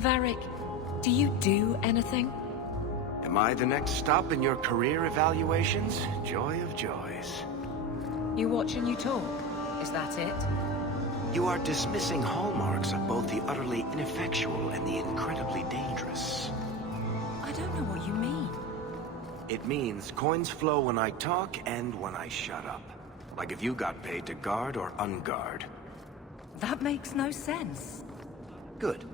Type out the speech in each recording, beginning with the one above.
Varric, do you do anything? Am I the next stop in your career evaluations? Joy of joys. You watch and you talk. Is that it? You are dismissing hallmarks of both the utterly ineffectual and the incredibly dangerous. I don't know what you mean. It means coins flow when I talk and when I shut up. Like if you got paid to guard or unguard. That makes no sense. Good.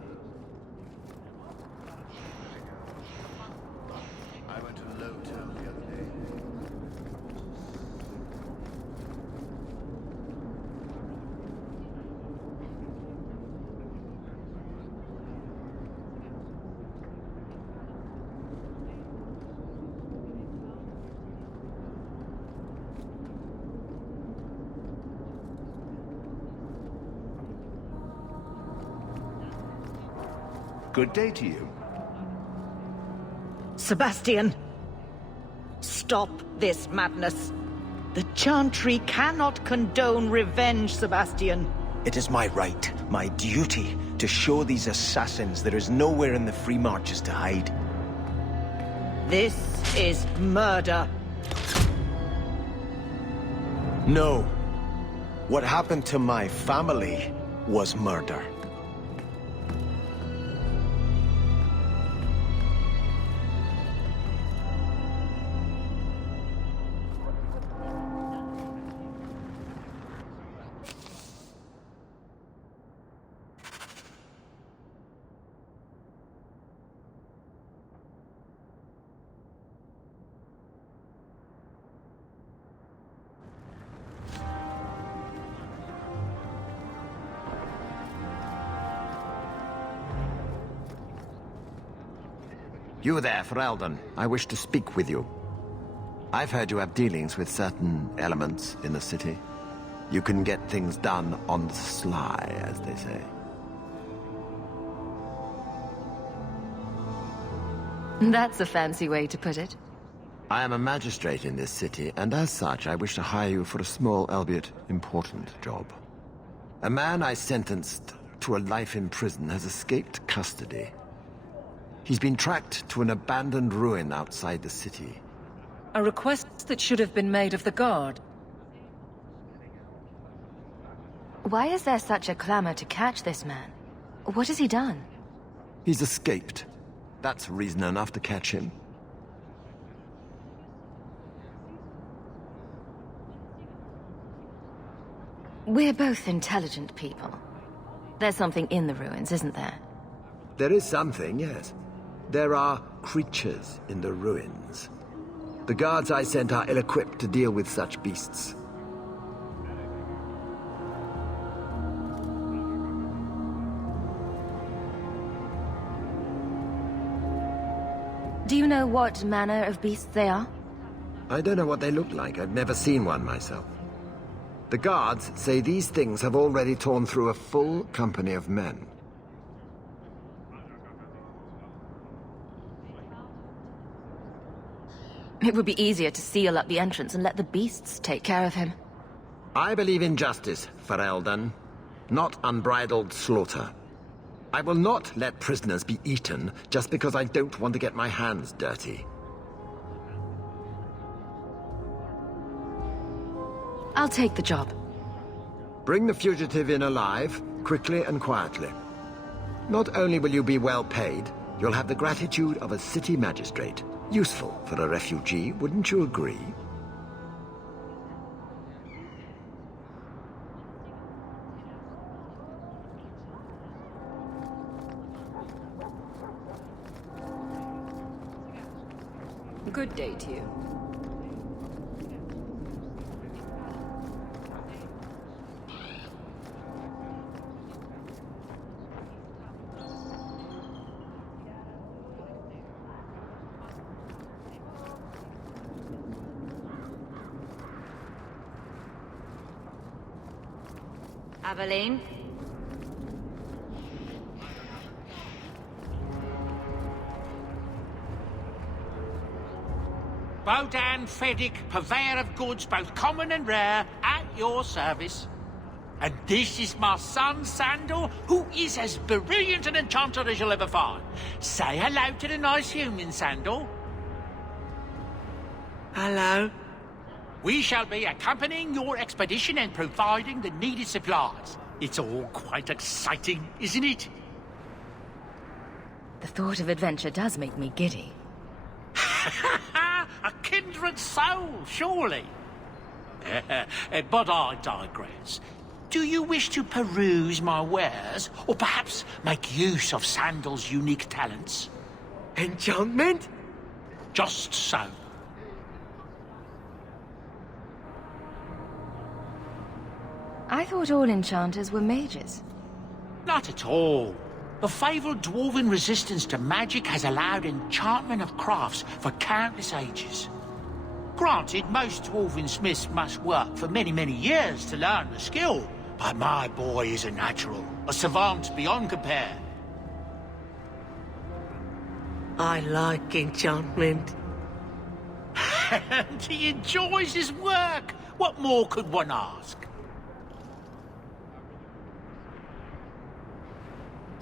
I went to Low Town the other day. Good day to you. Sebastian! Stop this madness. The Chantry cannot condone revenge, Sebastian. It is my right, my duty, to show these assassins there is nowhere in the Free Marches to hide. This is murder. No. What happened to my family was murder. You there, Ferelden. I wish to speak with you. I've heard you have dealings with certain elements in the city. You can get things done on the sly, as they say. That's a fancy way to put it. I am a magistrate in this city, and as such, I wish to hire you for a small, albeit important, job. A man I sentenced to a life in prison has escaped custody. He's been tracked to an abandoned ruin outside the city. A request that should have been made of the guard. Why is there such a clamor to catch this man? What has he done? He's escaped. That's reason enough to catch him. We're both intelligent people. There's something in the ruins, isn't there? There is something, yes. There are creatures in the ruins. The guards I sent are ill-equipped to deal with such beasts. Do you know what manner of beasts they are? I don't know what they look like. I've never seen one myself. The guards say these things have already torn through a full company of men. It would be easier to seal up the entrance and let the beasts take care of him. I believe in justice, Ferelden, not unbridled slaughter. I will not let prisoners be eaten just because I don't want to get my hands dirty. I'll take the job. Bring the fugitive in alive, quickly and quietly. Not only will you be well paid, you'll have the gratitude of a city magistrate. Useful for a refugee, wouldn't you agree? Good day to you. Aveline? Bodan Feddick, purveyor of goods both common and rare, at your service. And this is my son, Sandal, who is as brilliant an enchanter as you'll ever find. Say hello to the nice human, Sandal. Hello. We shall be accompanying your expedition and providing the needed supplies. It's all quite exciting, isn't it? The thought of adventure does make me giddy. A kindred soul, surely. But I digress. Do you wish to peruse my wares, or perhaps make use of Sandal's unique talents? Enchantment? Just so. I thought all enchanters were mages. Not at all. The fabled dwarven resistance to magic has allowed enchantment of crafts for countless ages. Granted, most dwarven smiths must work for many, many years to learn the skill, but my boy is a natural, a savant beyond compare. I like enchantment. And he enjoys his work. What more could one ask?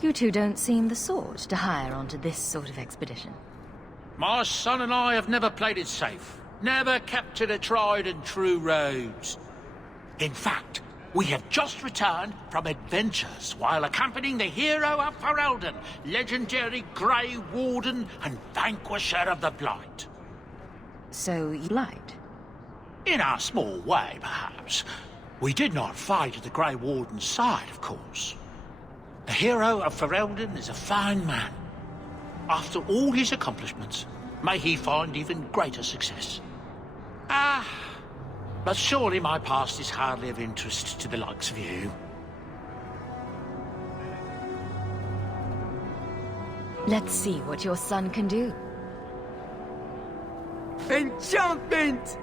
You two don't seem the sort to hire onto this sort of expedition. My son and I have never played it safe. Never kept to the tried and true roads. In fact, we have just returned from adventures while accompanying the hero of Ferelden, legendary Grey Warden and vanquisher of the Blight. So you lied? In our small way, perhaps. We did not fight at the Grey Warden's side, of course. The hero of Ferelden is a fine man. After all his accomplishments, may he find even greater success. But surely my past is hardly of interest to the likes of you. Let's see what your son can do. Enchantment!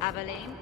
Aveline?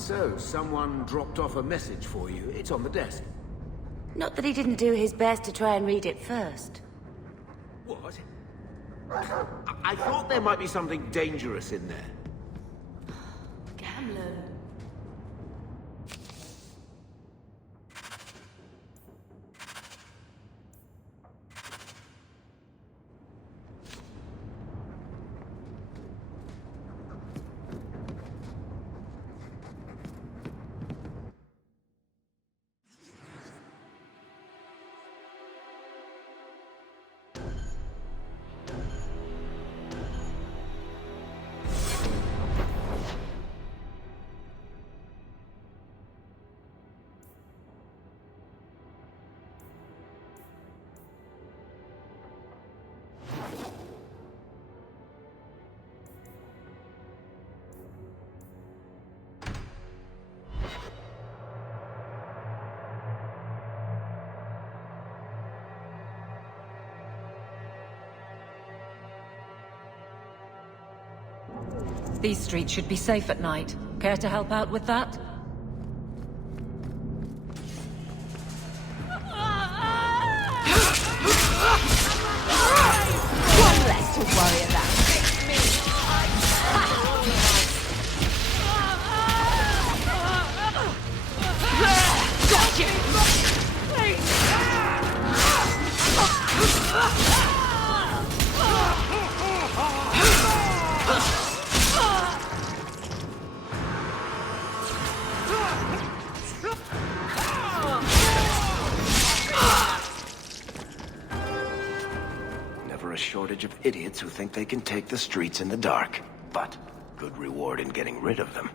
So, someone dropped off a message for you. It's on the desk. Not that he didn't do his best to try and read it first. What? I thought there might be something dangerous in there. Gamlen. These streets should be safe at night. Care to help out with that? One less to worry about. Got you! Never a shortage of idiots who think they can take the streets in the dark. But good reward in getting rid of them.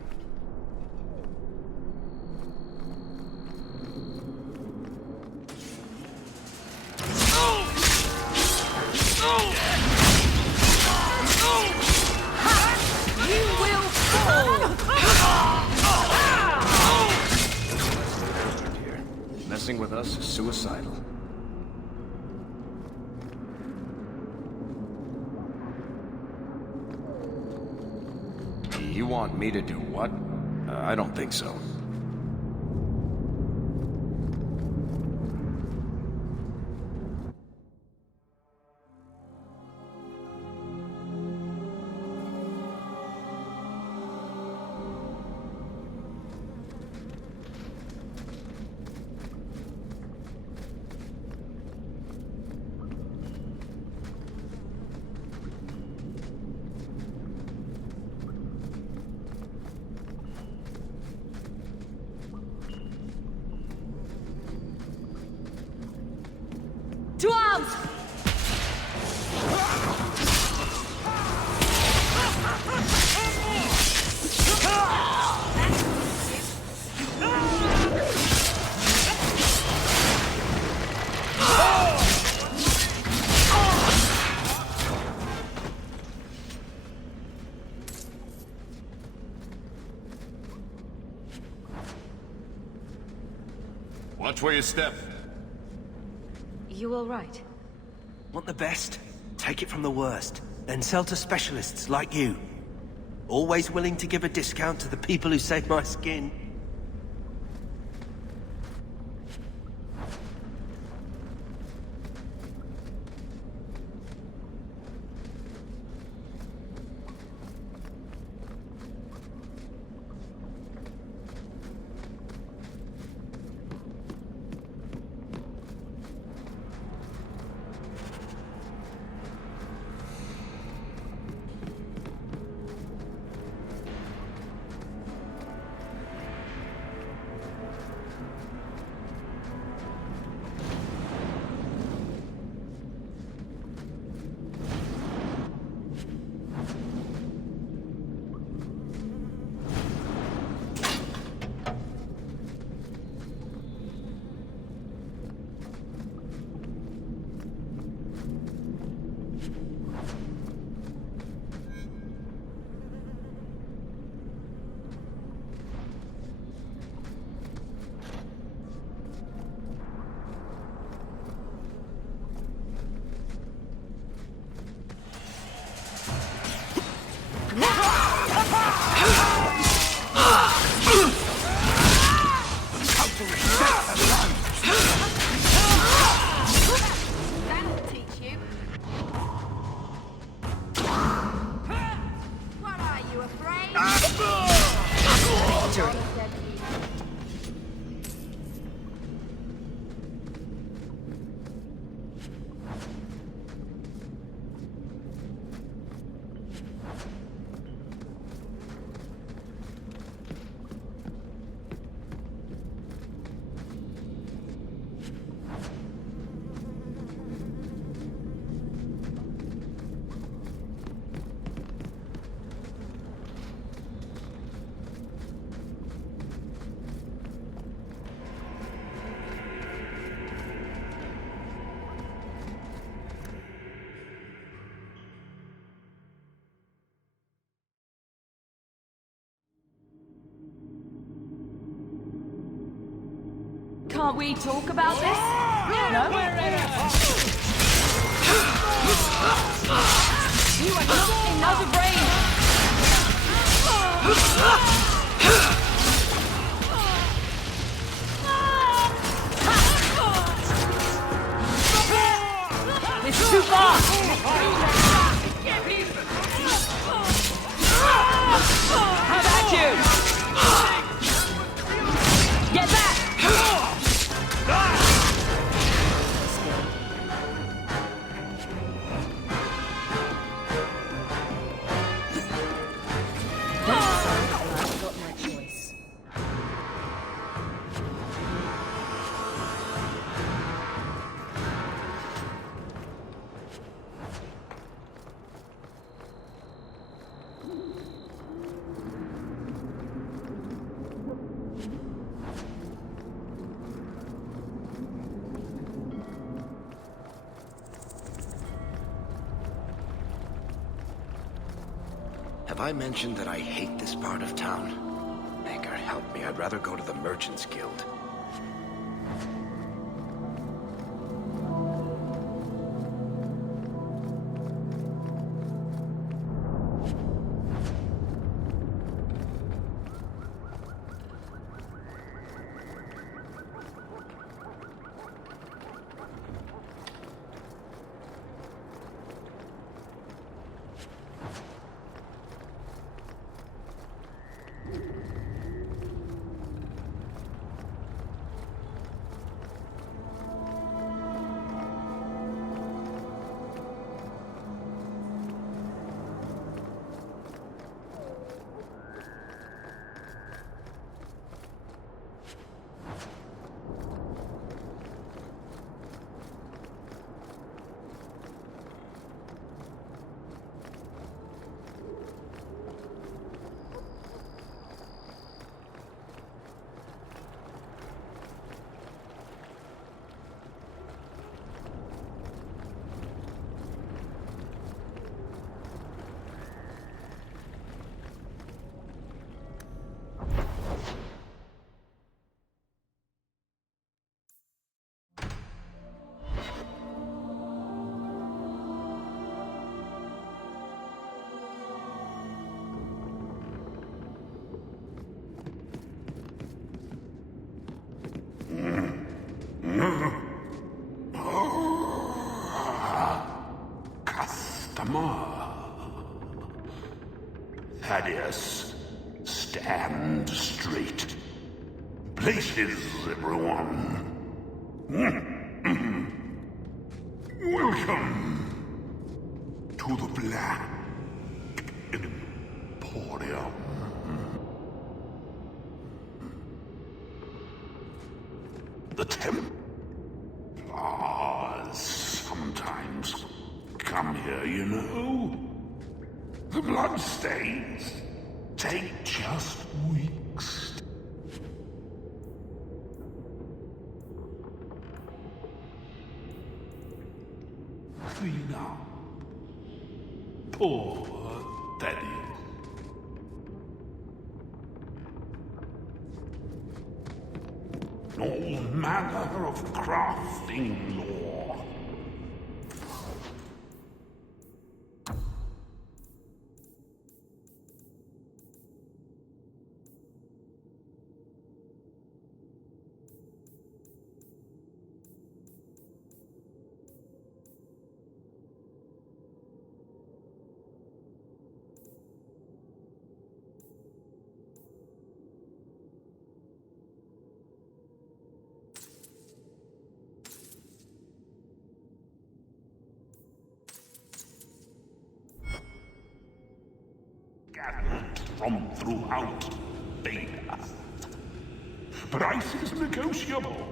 Messing with us is suicidal. You want me to do what? I don't think so. To arms! Watch where you step. You all right? Want the best? Take it from the worst. Then sell to specialists like you. Always willing to give a discount to the people who save my skin. Can't we talk about this? No? You are not out of range! It's too far! How about you? Get back! I've got my choice. Have I mentioned that I hate this part of town? Maker, help me. I'd rather go to the Merchants Guild. Thaddeus, stand straight. Places, everyone. Welcome to the Black Emporium. The Templars sometimes come here, you know. The bloodstains take just weeks. Clean up. Poor Thaddeus. All manner of crafting lore. Gathered from throughout Beta. Price is negotiable.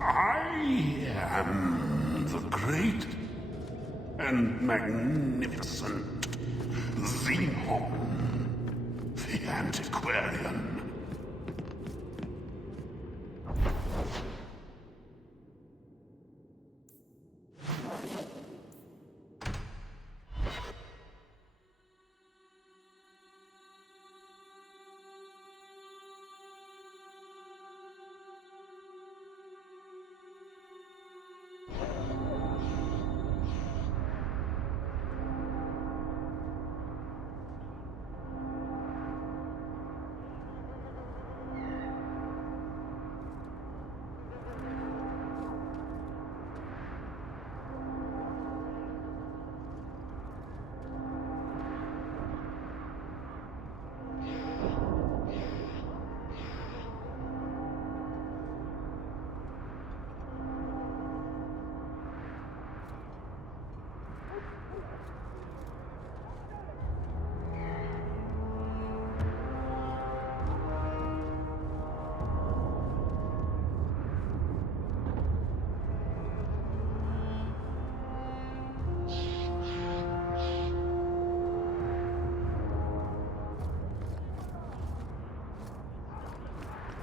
I am the great and magnificent Xenon, the Antiquarian.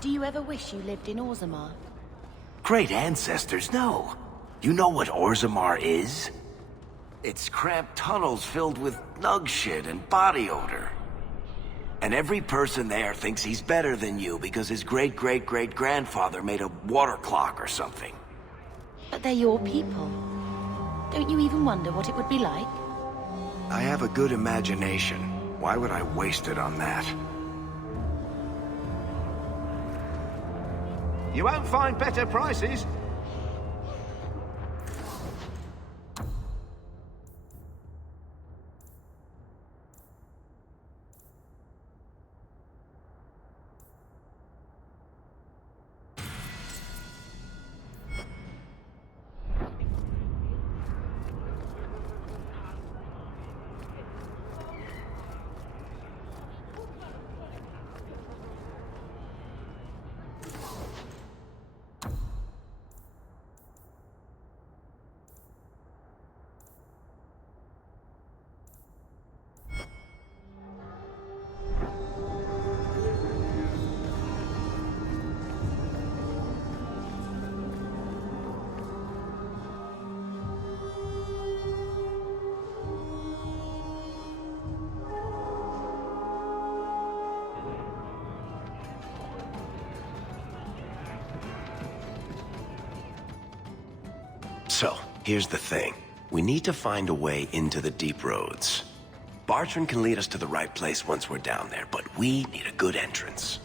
Do you ever wish you lived in Orzammar? Great ancestors, no. You know what Orzammar is? It's cramped tunnels filled with nug shit and body odor. And every person there thinks he's better than you because his great-great-great-grandfather made a water clock or something. But they're your people. Don't you even wonder what it would be like? I have a good imagination. Why would I waste it on that? You won't find better prices. So, here's the thing. We need to find a way into the deep roads. Bartrand can lead us to the right place once we're down there, but we need a good entrance.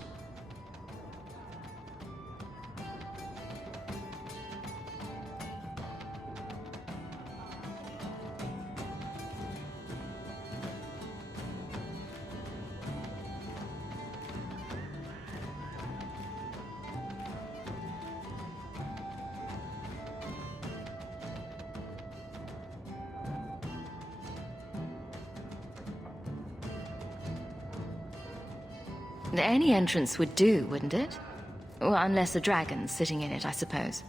Any entrance would do, wouldn't it? Well, unless a dragon's sitting in it, I suppose.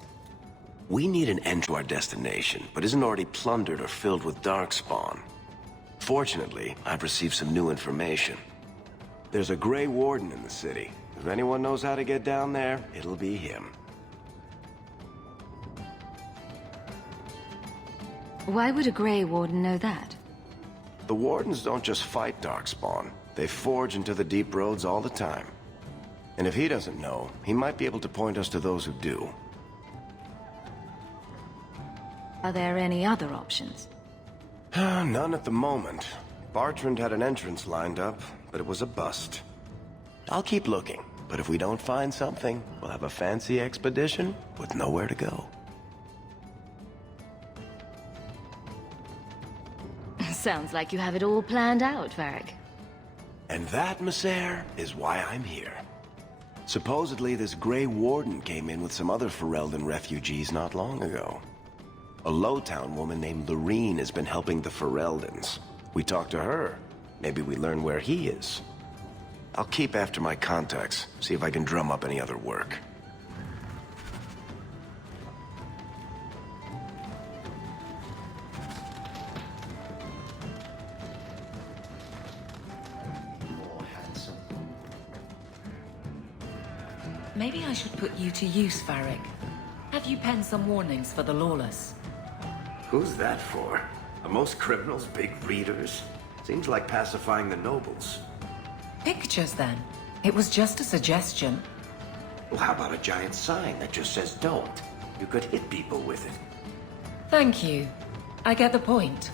We need an end to our destination, but isn't already plundered or filled with darkspawn. Fortunately, I've received some new information. There's a Grey Warden in the city. If anyone knows how to get down there, it'll be him. Why would a Grey Warden know that? The Wardens don't just fight darkspawn. They forge into the deep roads all the time. And if he doesn't know, he might be able to point us to those who do. Are there any other options? None at the moment. Bartrand had an entrance lined up, but it was a bust. I'll keep looking, but if we don't find something, we'll have a fancy expedition with nowhere to go. Sounds like you have it all planned out, Varric. And that, Masair, is why I'm here. Supposedly, this Grey Warden came in with some other Ferelden refugees not long ago. A Lowtown woman named Lorene has been helping the Fereldans. We talked to her. Maybe we learn where he is. I'll keep after my contacts, see if I can drum up any other work. Maybe I should put you to use, Varric. Have you penned some warnings for the lawless? Who's that for? Are most criminals big readers? Seems like pacifying the nobles. Pictures, then. It was just a suggestion. Well, how about a giant sign that just says don't? You could hit people with it. Thank you. I get the point.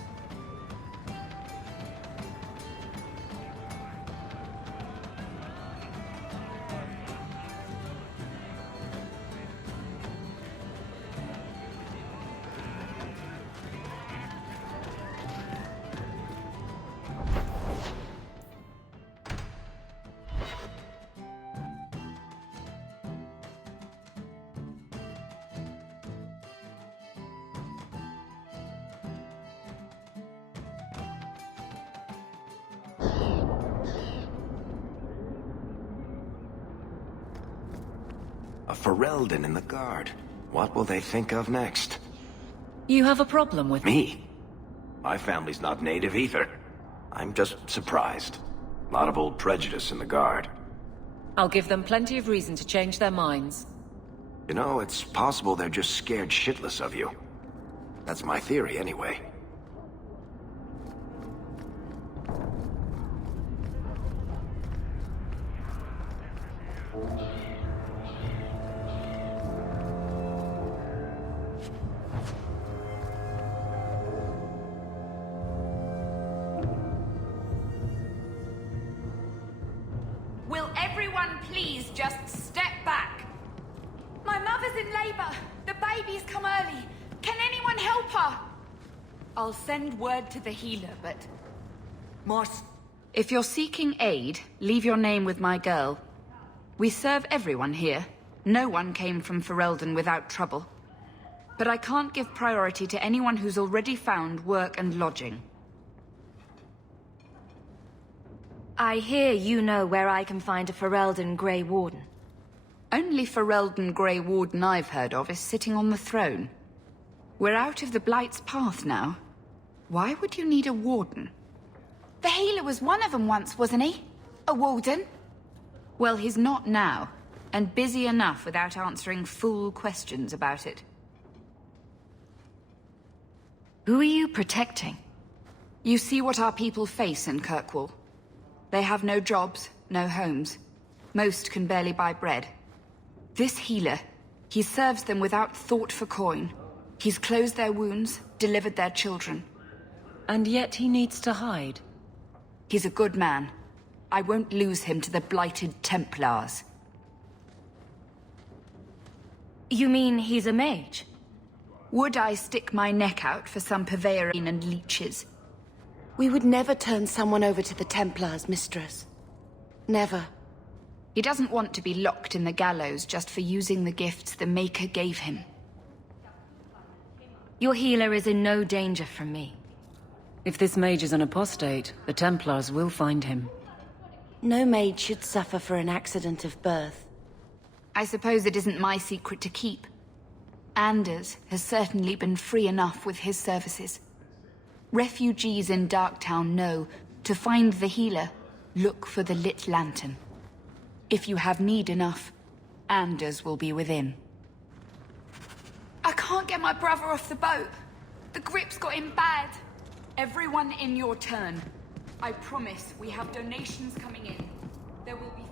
A Ferelden in the Guard. What will they think of next? You have a problem with Me? My family's not native either. I'm just surprised. A lot of old prejudice in the Guard. I'll give them plenty of reason to change their minds. You know, it's possible they're just scared shitless of you. That's my theory, anyway. Will everyone please just step back? My mother's in labor. The baby's come early. Can anyone help her? I'll send word to the healer, but... Mors... If you're seeking aid, leave your name with my girl. We serve everyone here. No one came from Ferelden without trouble. But I can't give priority to anyone who's already found work and lodging. I hear you know where I can find a Ferelden Grey Warden. Only Ferelden Grey Warden I've heard of is sitting on the throne. We're out of the Blight's path now. Why would you need a warden? The healer was one of them once, wasn't he? A warden? Well, he's not now, and busy enough without answering fool questions about it. Who are you protecting? You see what our people face in Kirkwall. They have no jobs, no homes. Most can barely buy bread. This healer, he serves them without thought for coin. He's closed their wounds, delivered their children. And yet he needs to hide. He's a good man. I won't lose him to the blighted Templars. You mean he's a mage? Would I stick my neck out for some purveyor and leeches? We would never turn someone over to the Templars, mistress. Never. He doesn't want to be locked in the gallows just for using the gifts the Maker gave him. Your healer is in no danger from me. If this mage is an apostate, the Templars will find him. No maid should suffer for an accident of birth. I suppose it isn't my secret to keep. Anders has certainly been free enough with his services. Refugees in Darktown know, to find the healer, look for the lit lantern. If you have need enough, Anders will be within. I can't get my brother off the boat. The grip's got him bad. Everyone in your turn. I promise we have donations coming in. There will be...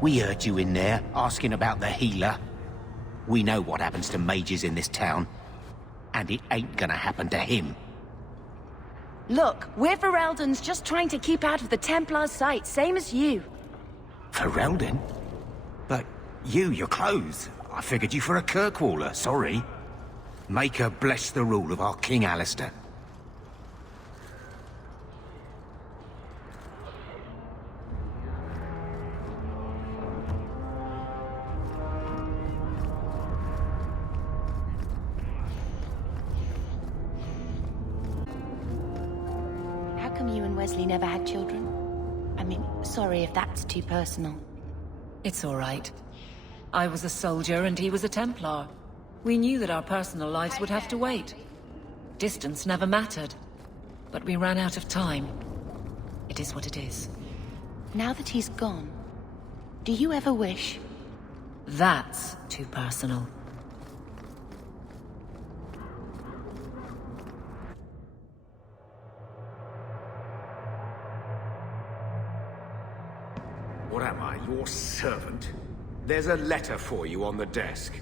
We heard you in there, asking about the healer. We know what happens to mages in this town. And it ain't gonna happen to him. Look, we're Ferelden's just trying to keep out of the Templar's sight, same as you. Ferelden? But your clothes. I figured you for a Kirkwaller, sorry. Make her bless the rule of our King Alistair. How come you and Wesley never had children? I mean, sorry if that's too personal. It's all right. I was a soldier and he was a Templar. We knew that our personal lives would have to wait. Distance never mattered. But we ran out of time. It is what it is. Now that he's gone, do you ever wish? That's too personal. What am I, your servant? There's a letter for you on the desk.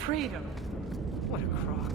Freedom. What a crock.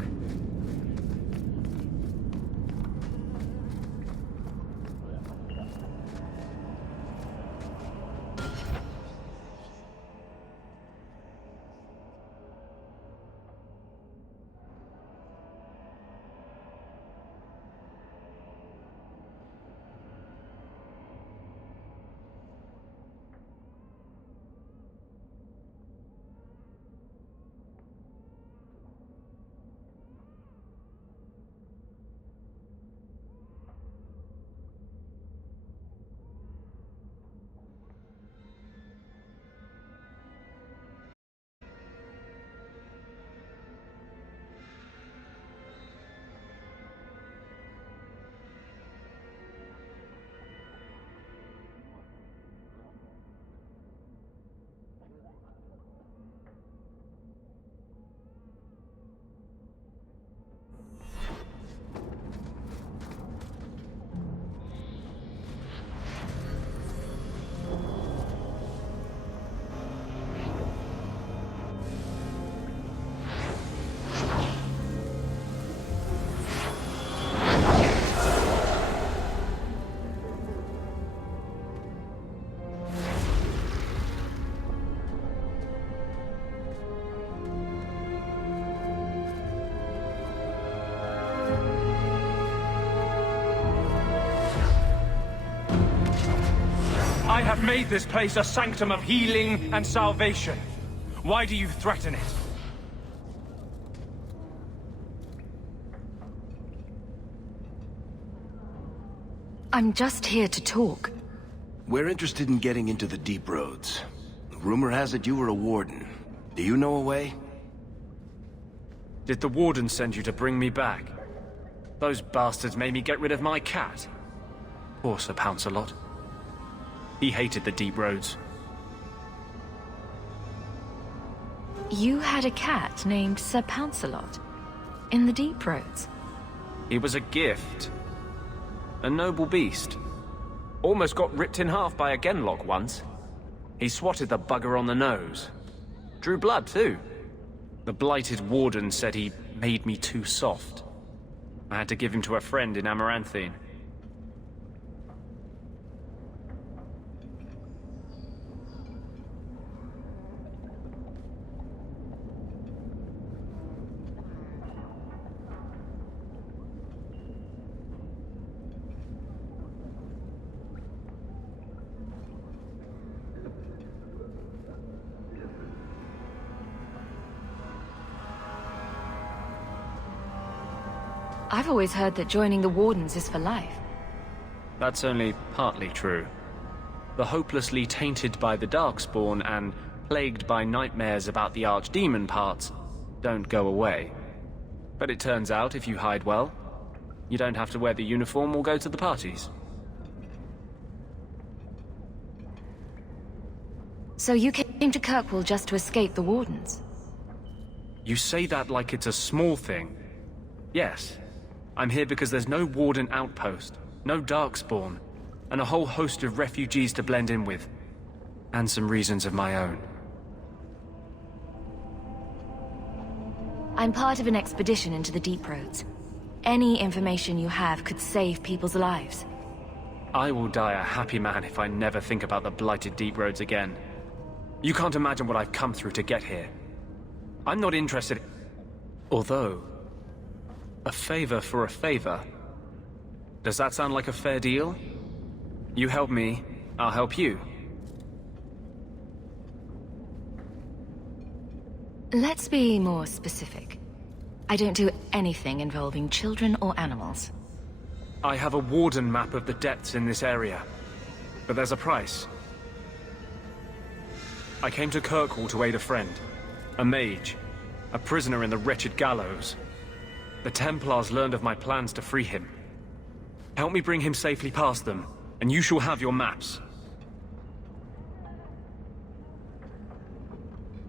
I have made this place a sanctum of healing and salvation. Why do you threaten it? I'm just here to talk. We're interested in getting into the deep roads. Rumor has it you were a warden. Do you know a way? Did the Warden send you to bring me back? Those bastards made me get rid of my cat. Poor Sir Pouncelot. He hated the deep roads. You had a cat named Sir Pouncelot in the deep roads. He was a gift. A noble beast. Almost got ripped in half by a Genlock once. He swatted the bugger on the nose. Drew blood, too. The blighted Warden said he made me too soft. I had to give him to a friend in Amaranthine. I've always heard that joining the Wardens is for life. That's only partly true. The hopelessly tainted by the Darkspawn and plagued by nightmares about the Archdemon parts don't go away. But it turns out if you hide well, you don't have to wear the uniform or go to the parties. So you came to Kirkwall just to escape the Wardens? You say that like it's a small thing. Yes. I'm here because there's no Warden outpost, no Darkspawn, and a whole host of refugees to blend in with. And some reasons of my own. I'm part of an expedition into the deep roads. Any information you have could save people's lives. I will die a happy man if I never think about the blighted deep roads again. You can't imagine what I've come through to get here. I'm not interested... Although... a favor for a favor. Does that sound like a fair deal? You help me, I'll help you. Let's be more specific. I don't do anything involving children or animals. I have a Warden map of the depths in this area. But there's a price. I came to Kirkwall to aid a friend. A mage. A prisoner in the wretched gallows. The Templars learned of my plans to free him. Help me bring him safely past them, and you shall have your maps.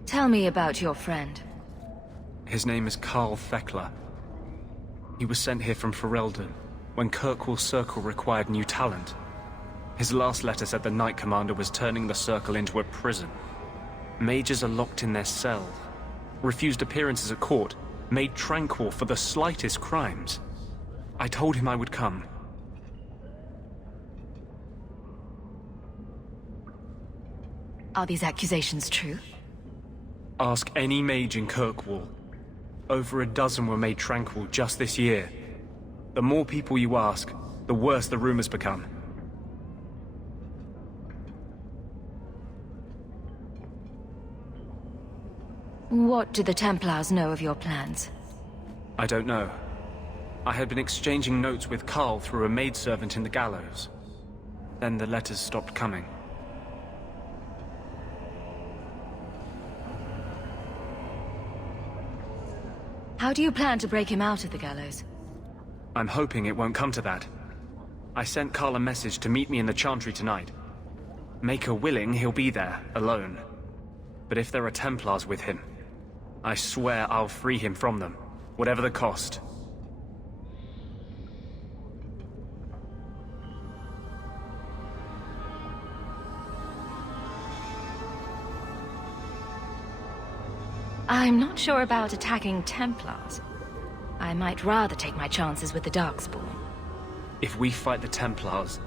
Tell me about your friend. His name is Karl Thekla. He was sent here from Ferelden, when Kirkwall Circle required new talent. His last letter said the Knight Commander was turning the Circle into a prison. Mages are locked in their cells, refused appearances at court, made tranquil for the slightest crimes. I told him I would come. Are these accusations true? Ask any mage in Kirkwall. Over a dozen were made tranquil just this year. The more people you ask, the worse the rumors become. What do the Templars know of your plans? I don't know. I had been exchanging notes with Karl through a maidservant in the gallows. Then the letters stopped coming. How do you plan to break him out of the gallows? I'm hoping it won't come to that. I sent Karl a message to meet me in the Chantry tonight. Maker willing, he'll be there, alone. But if there are Templars with him, I swear I'll free him from them, whatever the cost. I'm not sure about attacking Templars. I might rather take my chances with the Darkspawn. If we fight the Templars,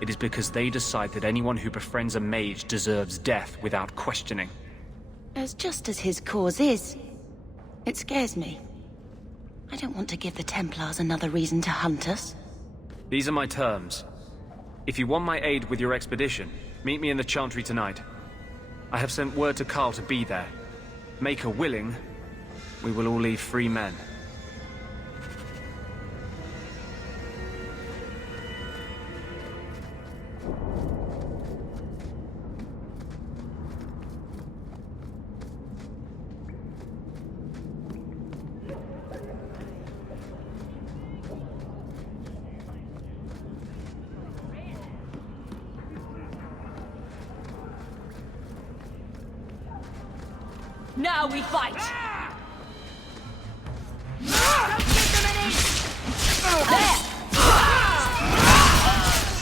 it is because they decide that anyone who befriends a mage deserves death without questioning. As just as his cause is. It scares me. I don't want to give the Templars another reason to hunt us. These are my terms. If you want my aid with your expedition, meet me in the Chantry tonight. I have sent word to Karl to be there. Maker willing, we will all leave free men. Now we fight! There!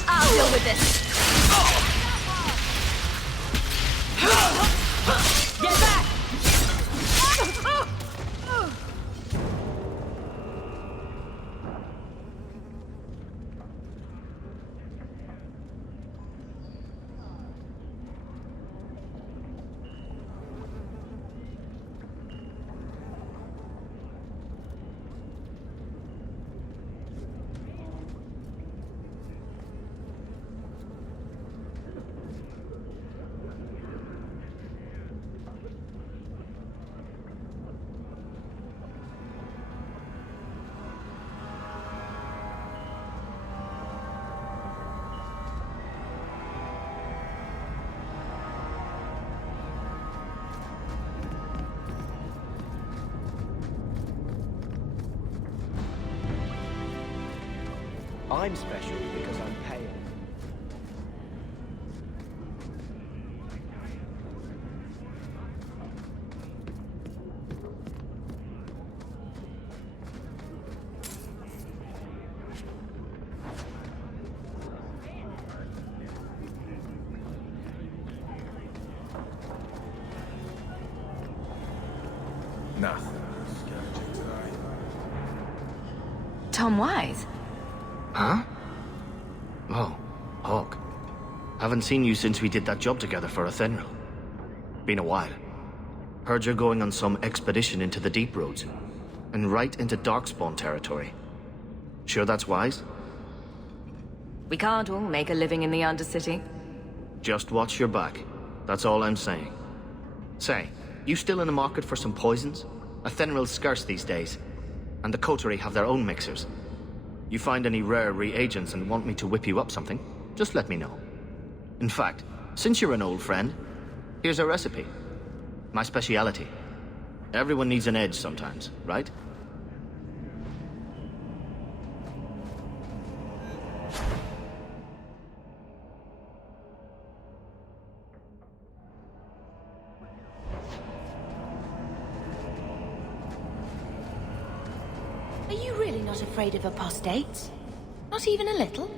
I'll deal with this! Get back! I'm special because I'm pale. Nothing. Tom Wise? Huh? Oh, Hawk. Haven't seen you since we did that job together for Athenril. Been a while. Heard you're going on some expedition into the Deep Roads. And right into Darkspawn territory. Sure that's wise? We can't all make a living in the Undercity. Just watch your back. That's all I'm saying. Say, you still in the market for some poisons? Athenril's scarce these days. And the Coterie have their own mixers. You find any rare reagents and want me to whip you up something, just let me know. In fact, since you're an old friend, here's a recipe. My speciality. Everyone needs an edge sometimes, right? Are you really not afraid of apostates? Not even a little?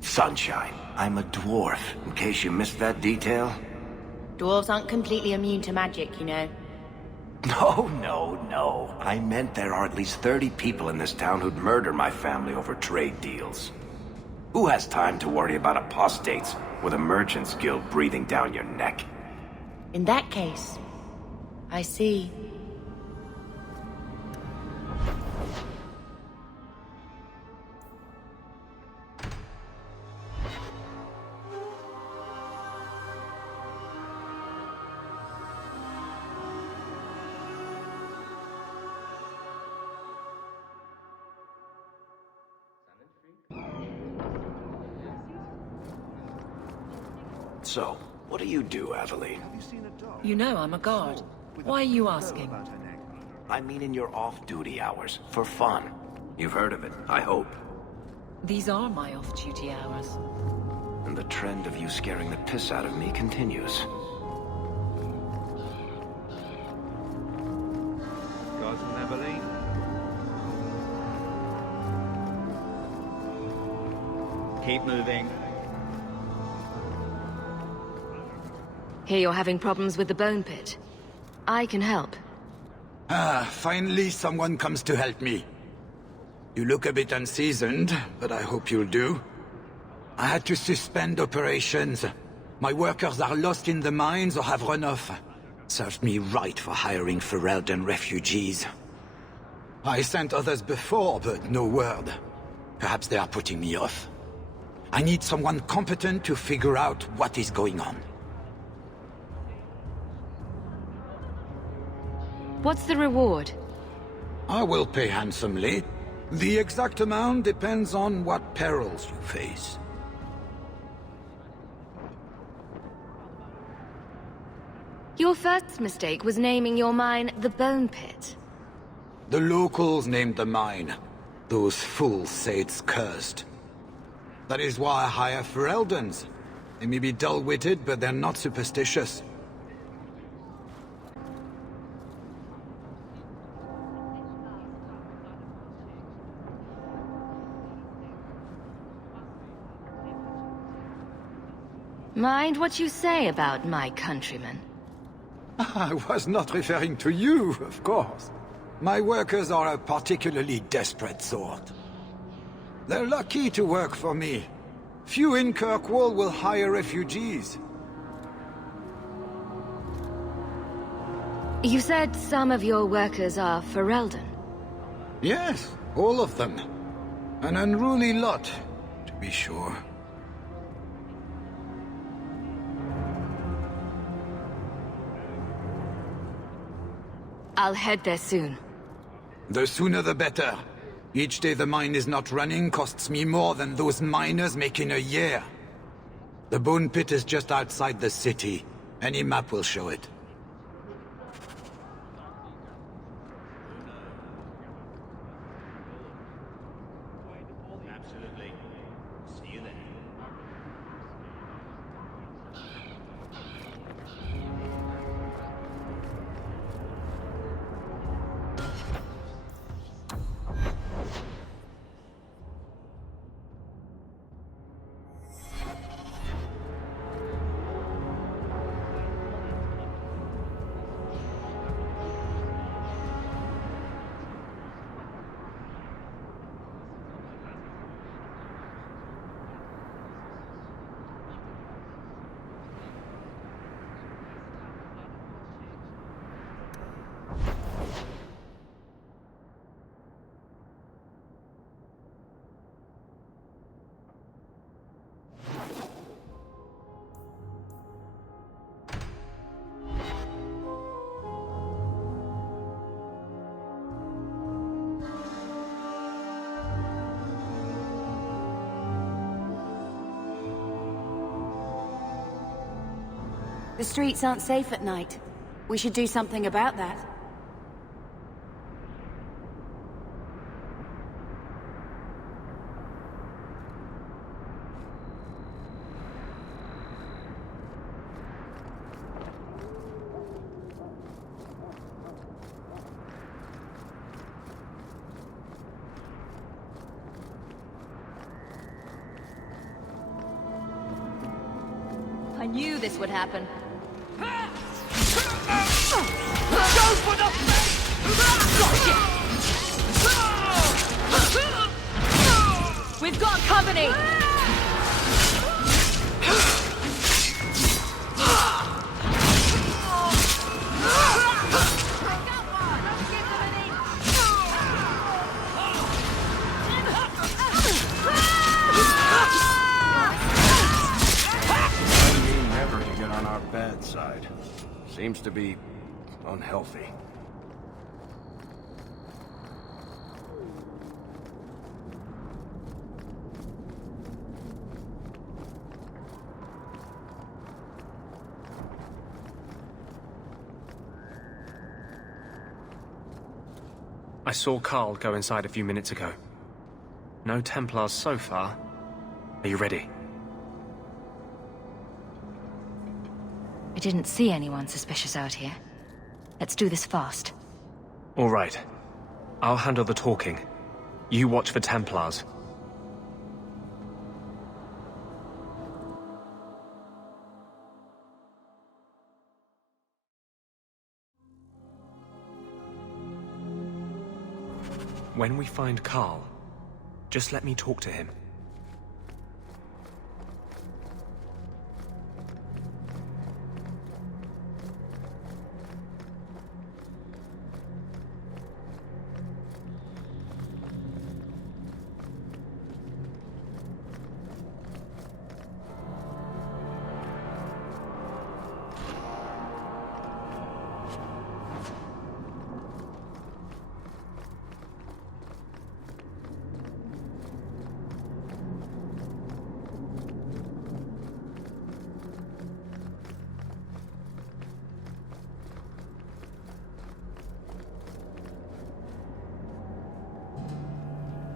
Sunshine, I'm a dwarf, in case you missed that detail. Dwarves aren't completely immune to magic, you know. No. I meant there are at least 30 people in this town who'd murder my family over trade deals. Who has time to worry about apostates with a merchant's guild breathing down your neck? In that case, I see. So, what do you do, Aveline? You know I'm a guard. Why are you asking? I mean in your off-duty hours, for fun. You've heard of it, I hope. These are my off-duty hours. And the trend of you scaring the piss out of me continues. Guys from Aveline. Keep moving. Hear you're having problems with the Bone Pit. I can help. Ah, finally someone comes to help me. You look a bit unseasoned, but I hope you'll do. I had to suspend operations. My workers are lost in the mines or have run off. Served me right for hiring Ferelden refugees. I sent others before, but no word. Perhaps they are putting me off. I need someone competent to figure out what is going on. What's the reward? I will pay handsomely. The exact amount depends on what perils you face. Your first mistake was naming your mine the Bone Pit. The locals named the mine. Those fools say it's cursed. That is why I hire Fereldens. They may be dull-witted, but they're not superstitious. Mind what you say about my countrymen. I was not referring to you, of course. My workers are a particularly desperate sort. They're lucky to work for me. Few in Kirkwall will hire refugees. You said some of your workers are Ferelden? Yes, all of them. An unruly lot, to be sure. I'll head there soon. The sooner the better. Each day the mine is not running costs me more than those miners make in a year. The Bone Pit is just outside the city. Any map will show it. Absolutely. See you then. The streets aren't safe at night. We should do something about that. I knew this would happen. Go for the... Gotcha! We've got company! Never to get on our bad side. Seems to be unhealthy. I saw Carl go inside a few minutes ago. No Templars so far. Are you ready? I didn't see anyone suspicious out here. Let's do this fast. All right. I'll handle the talking. You watch for Templars. When we find Carl, just let me talk to him.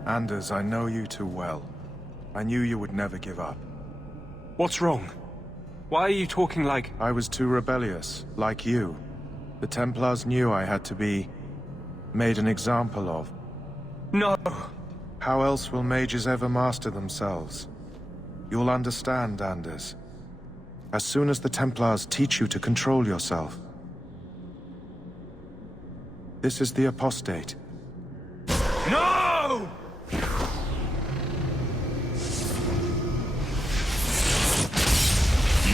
Anders, I know you too well. I knew you would never give up. What's wrong? Why are you talking like... I was too rebellious, like you. The Templars knew I had to be... made an example of. No! How else will mages ever master themselves? You'll understand, Anders. As soon as the Templars teach you to control yourself. This is the Apostate. No!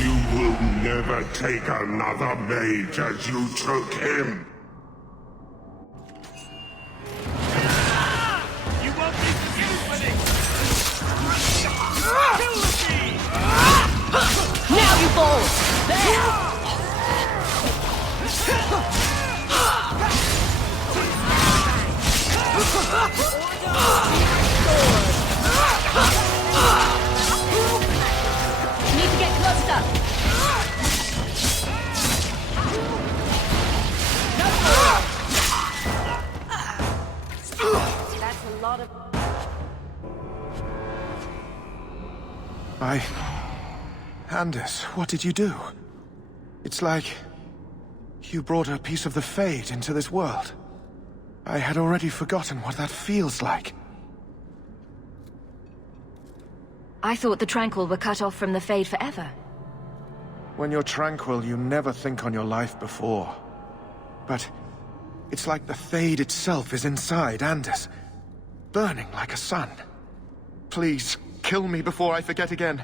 You will never take another mage as you took him. You won't be confused with it! Now you fall! Need to get closer! That's a lot of... Anders, what did you do? It's like... you brought a piece of the Fade into this world. I had already forgotten what that feels like. I thought the Tranquil were cut off from the Fade forever. When you're tranquil, you never think on your life before. But it's like the Fade itself is inside Anders, burning like a sun. Please, kill me before I forget again.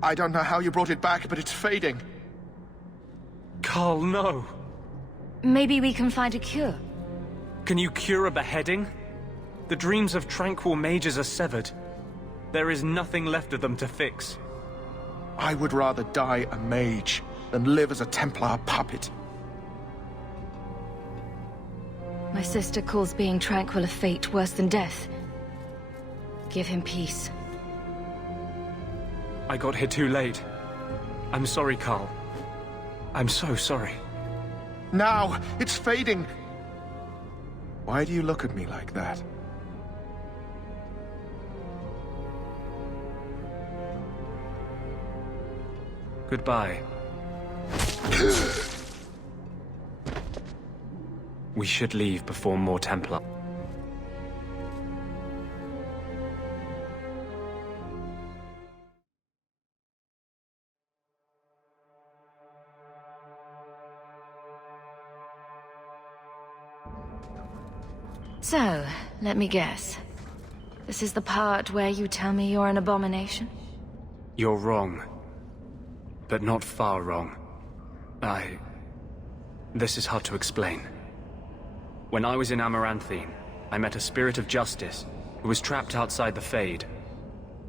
I don't know how you brought it back, but it's fading. Carl, no. Maybe we can find a cure. Can you cure a beheading? The dreams of tranquil mages are severed. There is nothing left of them to fix. I would rather die a mage than live as a Templar puppet. My sister calls being tranquil a fate worse than death. Give him peace. I got here too late. I'm sorry, Carl. I'm so sorry. Now! It's fading! Why do you look at me like that? Goodbye. We should leave before more Templar. So, let me guess. This is the part where you tell me you're an abomination? You're wrong. But not far wrong. This is hard to explain. When I was in Amaranthine, I met a spirit of justice who was trapped outside the Fade.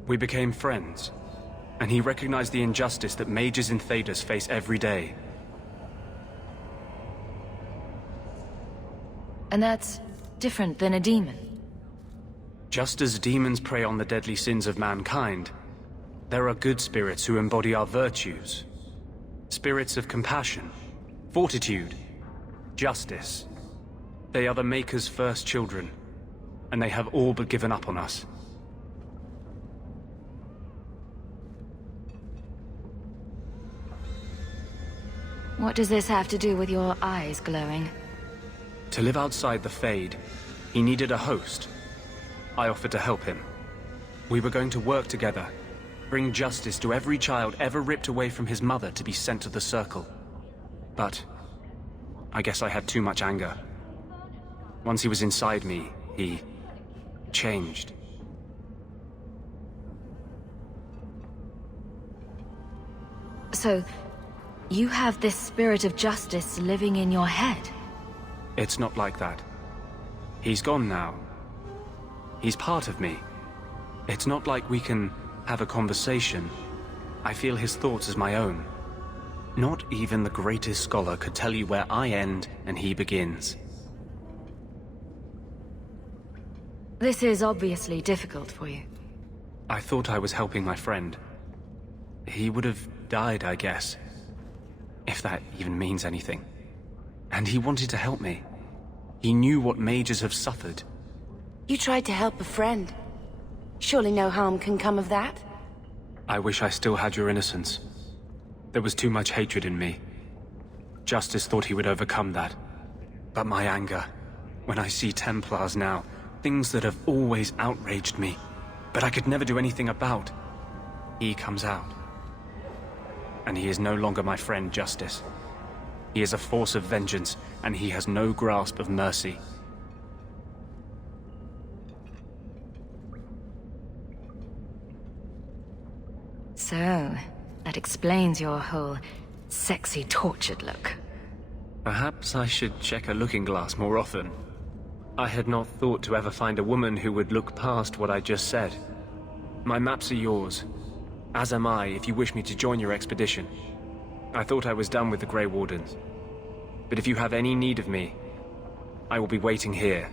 We became friends, and he recognized the injustice that mages in Thedas face every day. And that's different than a demon. Just as demons prey on the deadly sins of mankind, there are good spirits who embody our virtues. Spirits of compassion, fortitude, justice. They are the Maker's first children, and they have all but given up on us. What does this have to do with your eyes glowing? To live outside the Fade, he needed a host. I offered to help him. We were going to work together, bring justice to every child ever ripped away from his mother to be sent to the Circle. But I guess I had too much anger. Once he was inside me, he changed. So, you have this spirit of justice living in your head? It's not like that. He's gone now. He's part of me. It's not like we can have a conversation. I feel his thoughts as my own. Not even the greatest scholar could tell you where I end and he begins. This is obviously difficult for you. I thought I was helping my friend. He would have died, I guess. If that even means anything. And he wanted to help me. He knew what mages have suffered. You tried to help a friend. Surely no harm can come of that? I wish I still had your innocence. There was too much hatred in me. Justice thought he would overcome that. But my anger, when I see Templars now, things that have always outraged me, but I could never do anything about, he comes out. and he is no longer my friend, Justice. He is a force of vengeance, and he has no grasp of mercy. So, that explains your whole sexy, tortured look. Perhaps I should check a looking glass more often. I had not thought to ever find a woman who would look past what I just said. My maps are yours, as am I if you wish me to join your expedition. I thought I was done with the Grey Wardens. But if you have any need of me, I will be waiting here.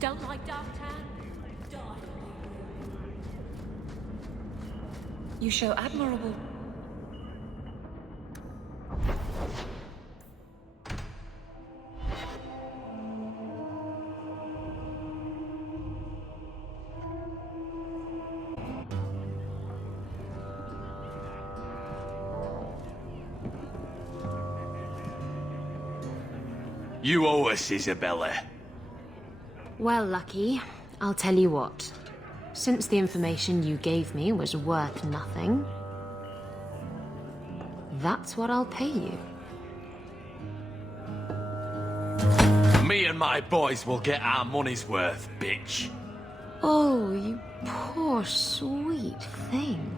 Don't like Darktown? Die. You show admirable... You owe us, Isabella. Well, Lucky, I'll tell you what. Since the information you gave me was worth nothing, that's what I'll pay you. Me and my boys will get our money's worth, bitch. Oh, you poor, sweet thing.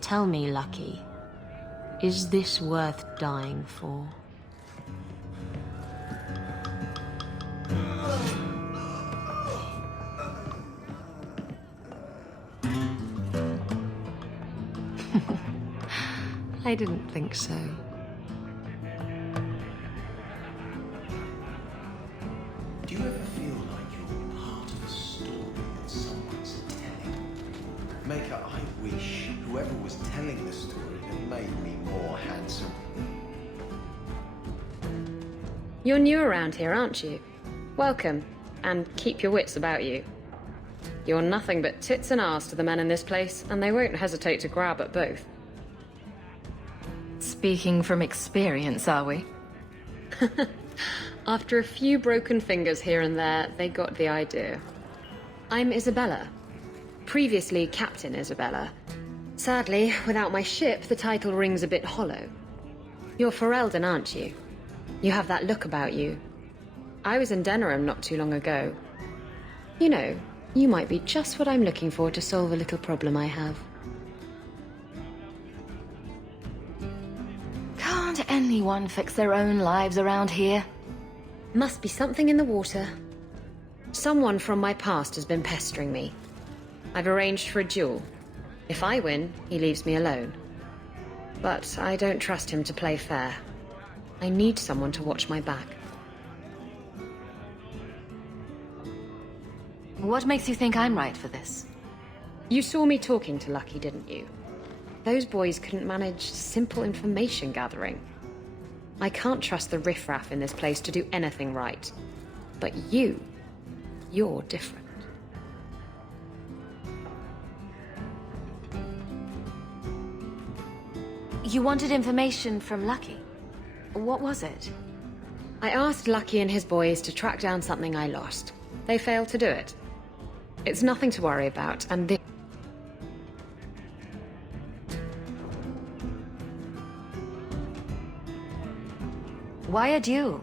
Tell me, Lucky, is this worth dying for? I didn't think so. Do you ever feel like you're part of a story that someone's telling? Maker, I wish whoever was telling the story had made me more handsome. You're new around here, aren't you? Welcome, and keep your wits about you. You're nothing but tits and arse to the men in this place, and they won't hesitate to grab at both. Speaking from experience, are we? After a few broken fingers here and there, they got the idea. I'm Isabella. Previously Captain Isabella. Sadly, without my ship, the title rings a bit hollow. You're Ferelden, aren't you? You have that look about you. I was in Denerim not too long ago. You know, you might be just what I'm looking for to solve a little problem I have. Can't anyone fix their own lives around here? Must be something in the water. Someone from my past has been pestering me. I've arranged for a duel. If I win, he leaves me alone. But I don't trust him to play fair. I need someone to watch my back. What makes you think I'm right for this? You saw me talking to Lucky, didn't you? Those boys couldn't manage simple information gathering. I can't trust the riffraff in this place to do anything right. But you're different. You wanted information from Lucky. What was it? I asked Lucky and his boys to track down something I lost. They failed to do it. It's nothing to worry about, and this... Why a duel?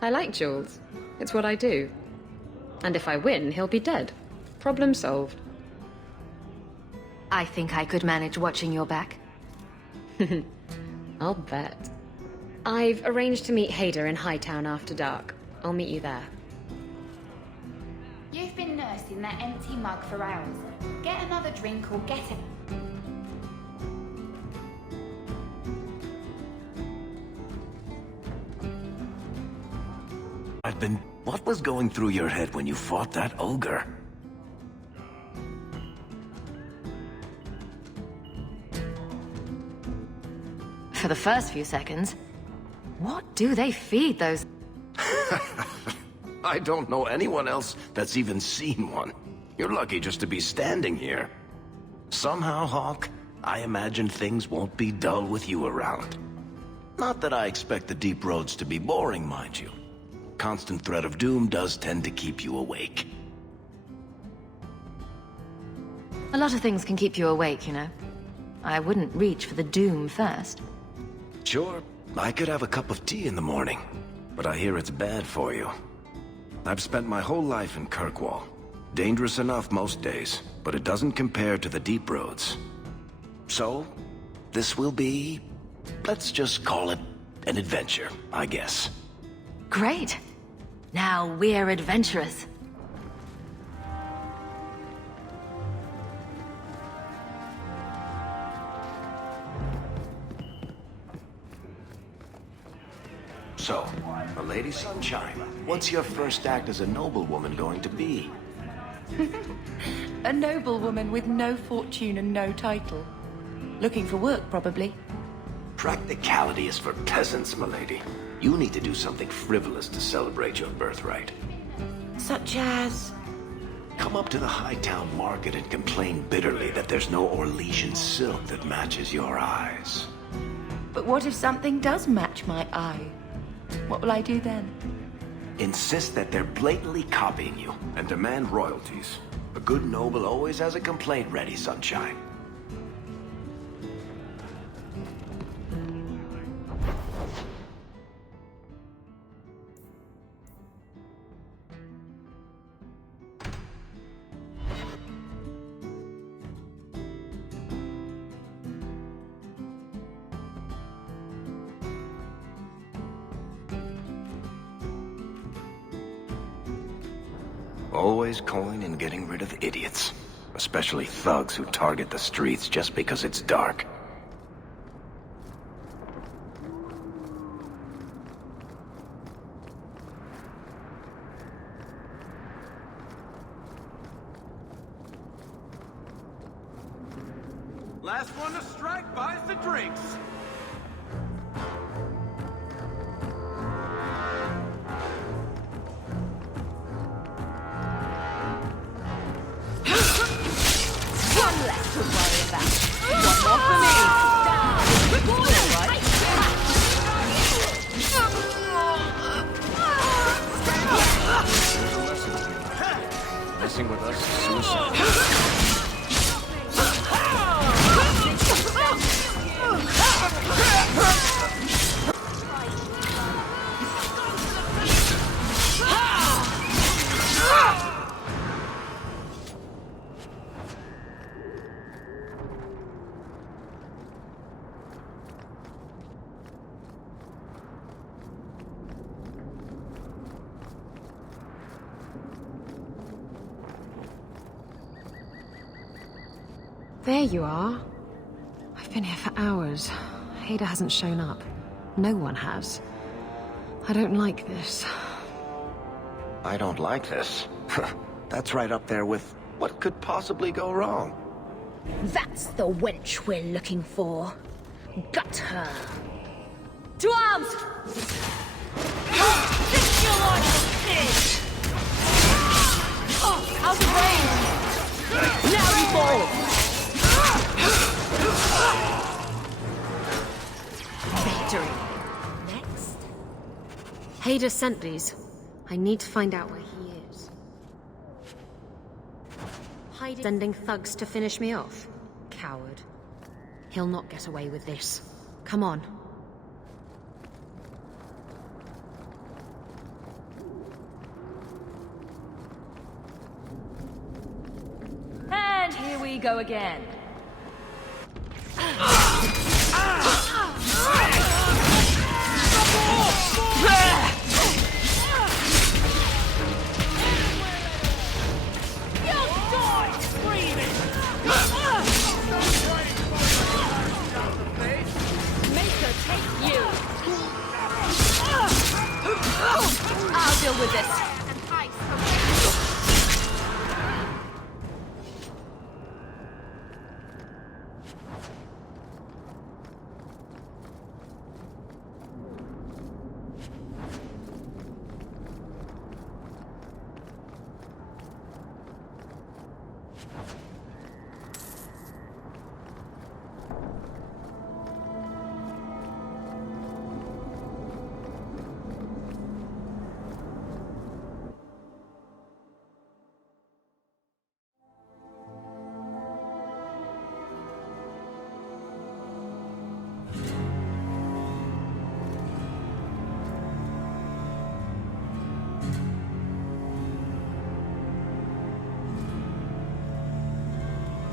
I like duels. It's what I do. And if I win, he'll be dead. Problem solved. I think I could manage watching your back. I'll bet. I've arranged to meet Hader in Hightown after dark. I'll meet you there. You've been nursing that empty mug for hours. Get another drink or get it. What was going through your head when you fought that ogre? For the first few seconds, what do they feed those? I don't know anyone else that's even seen one. You're lucky just to be standing here. Somehow, Hawk, I imagine things won't be dull with you around. Not that I expect the deep roads to be boring, mind you. Constant threat of doom does tend to keep you awake. A lot of things can keep you awake, you know. I wouldn't reach for the doom first. Sure, I could have a cup of tea in the morning, but I hear it's bad for you. I've spent my whole life in Kirkwall. Dangerous enough most days, but it doesn't compare to the deep roads. So, this will be... let's just call it an adventure, I guess. Great. Now we're adventurous. So, a Lady Sunshine, what's your first act as a noblewoman going to be? A noblewoman with no fortune and no title. Looking for work, probably. Practicality is for peasants, milady. You need to do something frivolous to celebrate your birthright. Such as... Come up to the Hightown market and complain bitterly that there's no Orlesian silk that matches your eyes. But what if something does match my eye? What will I do then? Insist that they're blatantly copying you and demand royalties. A good noble always has a complaint ready, Sunshine. Always coin and getting rid of idiots. Especially thugs who target the streets just because it's dark. Last one to strike buys the drinks. One less to worry about. One more for me. All right. Messing with us is suicide. There you are. I've been here for hours. Hader hasn't shown up. No one has. I don't like this. I don't like this. That's right up there with what could possibly go wrong. That's the wench we're looking for. Gut her. To arms! Fix your life this! Out of range! Now you fall! Victory. Next. Hader sent these. I need to find out where he is. Hader sending thugs to finish me off? Coward. He'll not get away with this. Come on. go again. I'll deal with this.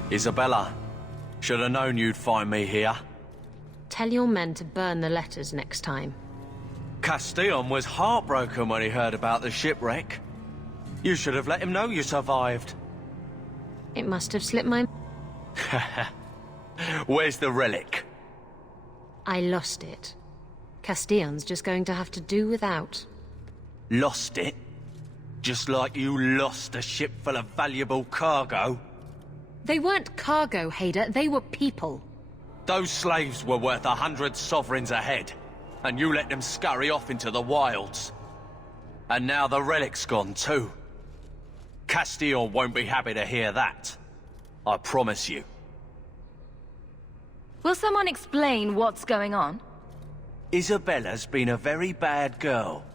Isabella, should have known you'd find me here. Tell your men to burn the letters next time. Castillon was heartbroken when he heard about the shipwreck. You should have let him know you survived. It must have slipped my... Where's the relic? I lost it. Castillon's just going to have to do without. Lost it? Just like you lost a ship full of valuable cargo? They weren't cargo, Hader. They were people. Those slaves were worth 100 sovereigns a head, and you let them scurry off into the wilds. And now the relic's gone too. Castillon won't be happy to hear that. I promise you. Will someone explain what's going on? Isabella's been a very bad girl.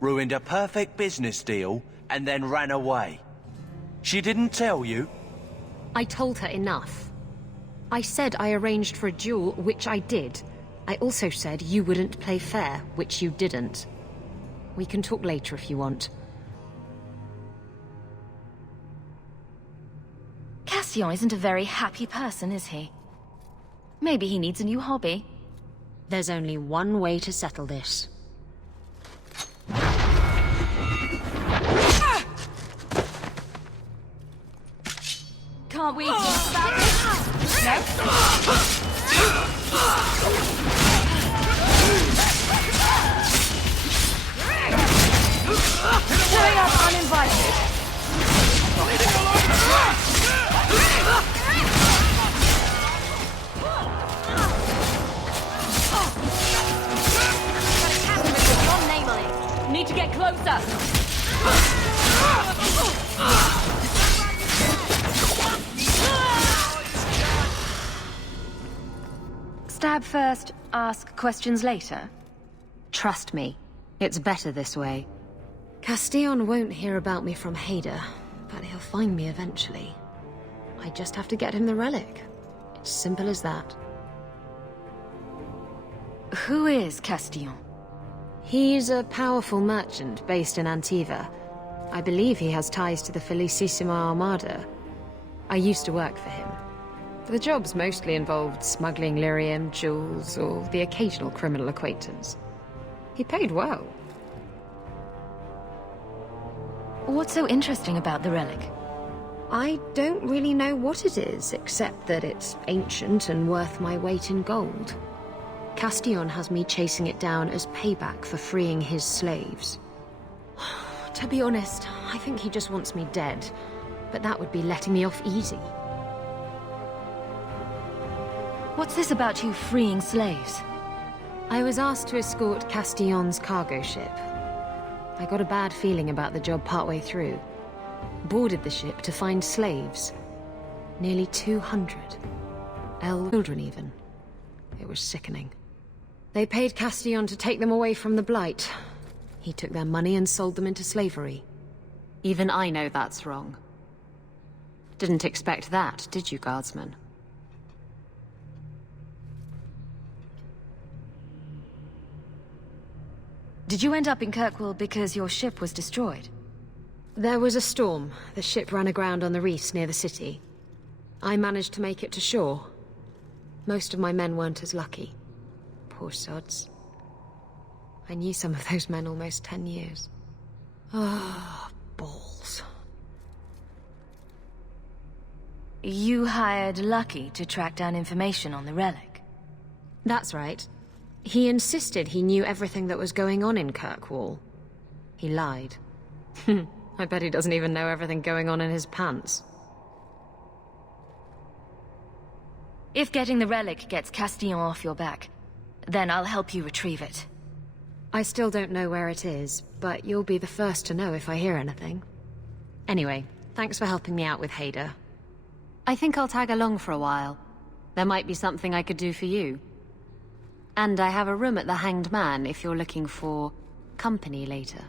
Ruined a perfect business deal, and then ran away. She didn't tell you? I told her enough. I said I arranged for a duel, which I did. I also said you wouldn't play fair, which you didn't. We can talk later if you want. Castillon isn't a very happy person, is he? Maybe he needs a new hobby. There's only one way to settle this. Can't we talk about this? No? Showing up uninvited. Your name on it. Need to get closer. Stab first, ask questions later? Trust me, it's better this way. Castillon won't hear about me from Hader, but he'll find me eventually. I just have to get him the relic. It's simple as that. Who is Castillon? He's a powerful merchant based in Antiva. I believe he has ties to the Felicissima Armada. I used to work for him. The jobs mostly involved smuggling lyrium, jewels, or the occasional criminal acquaintance. He paid well. What's so interesting about the relic? I don't really know what it is, except that it's ancient and worth my weight in gold. Castillon has me chasing it down as payback for freeing his slaves. To be honest, I think he just wants me dead, but that would be letting me off easy. What's this about you freeing slaves? I was asked to escort Castillon's cargo ship. I got a bad feeling about the job partway through. Boarded the ship to find slaves. Nearly 200. Children even. It was sickening. They paid Castillon to take them away from the Blight. He took their money and sold them into slavery. Even I know that's wrong. Didn't expect that, did you, Guardsman? Did you end up in Kirkwall because your ship was destroyed? There was a storm. The ship ran aground on the reefs near the city. I managed to make it to shore. Most of my men weren't as lucky. Poor sods. I knew some of those men almost 10 years. Ah, balls. You hired Lucky to track down information on the relic? That's right. He insisted he knew everything that was going on in Kirkwall. He lied. I bet he doesn't even know everything going on in his pants. If getting the relic gets Castillon off your back, then I'll help you retrieve it. I still don't know where it is, but you'll be the first to know if I hear anything. Anyway, thanks for helping me out with Hader. I think I'll tag along for a while. There might be something I could do for you. And I have a room at the Hanged Man if you're looking for company later.